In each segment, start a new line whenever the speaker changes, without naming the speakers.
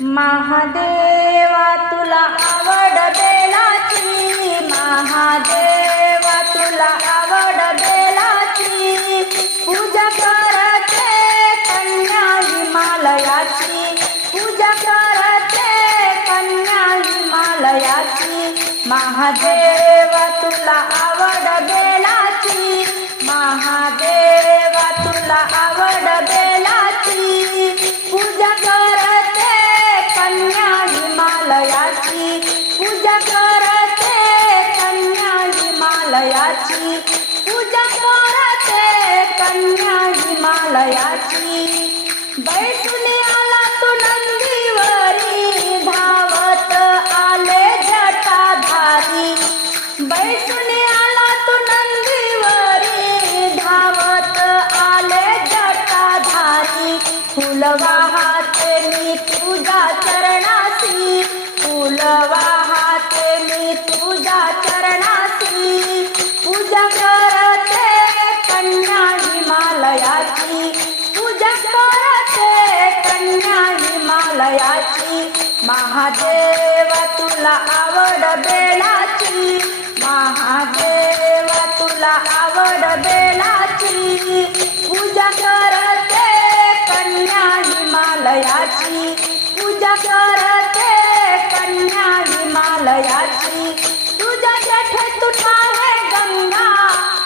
महादेवा तुला आवड बेलाची महादेवा तुला आवड बेलाची पूजा करते कन्या हिमालयाची पूजा करते कन्या हिमालयाची महादेवा तुला आवड बेलाची महादेव हिमालयाची. पूजा करते कन्या हिमालयाची. बैसुनी आला तू नंदीवरी धावत आले जटाधारी. बैसुनी आला तू नंदीवरी धावत आले जटाधारी. फुल वाहते मी तुझा चरणा महादेवा तुला आवड बेलाची. महादेवा तुला आवड बेलाची. पूजा करते कन्या हिमालयाची पूजा करते कन्या हिमालयाची तुझ्या जठे तुझा है गंगा.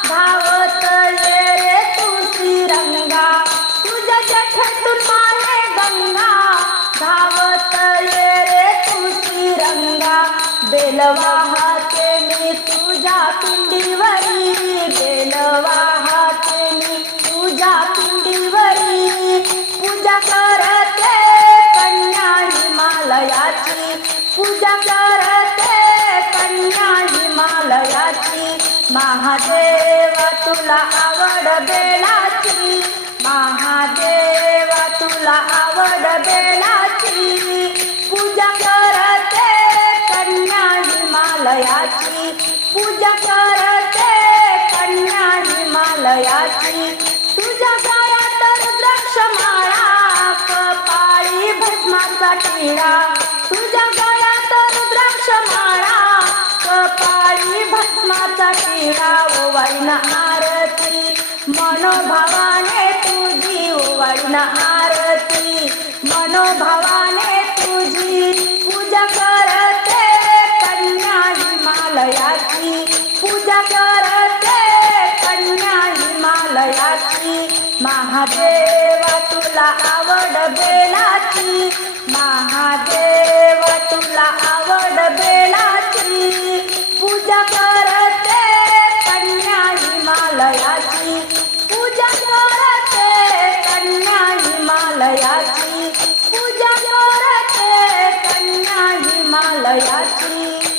धावत ये रे तुळशी रंगा तुझ्या जठे तुझा है गंगा. धावत ये बेलवाहाते मी तुझ्या पिंडीवरी बेलवाहाते मी तुझ्या पिंडीवरी. पूजा करते कन्या हिमालयाची पूजा करते कन्या हिमालयाची महादेवा तुला आवड बेलाची महादेवा तुला आवड बेला हिमालयाची. पूजा करते कन्या हिमालयाची. तुझ्या घरात रुद्राक्ष माळा कपाळी भस्माचा टिळा तुझ्या घरात रुद्राक्ष माळा कपाळी भस्माचा टिळा ओवाळीन आरती. मनोभावाने तुझी ओवाळीन आरती. मनोभावाने तुझी पूजा कर. महादेवा तुला आवड बेलाची. महादेवा तुला आवड बेलाची. पूजा करते कन्या हिमालयाची पूजा करते कन्या हिमालयाची पूजा करते कन्या हिमालयाची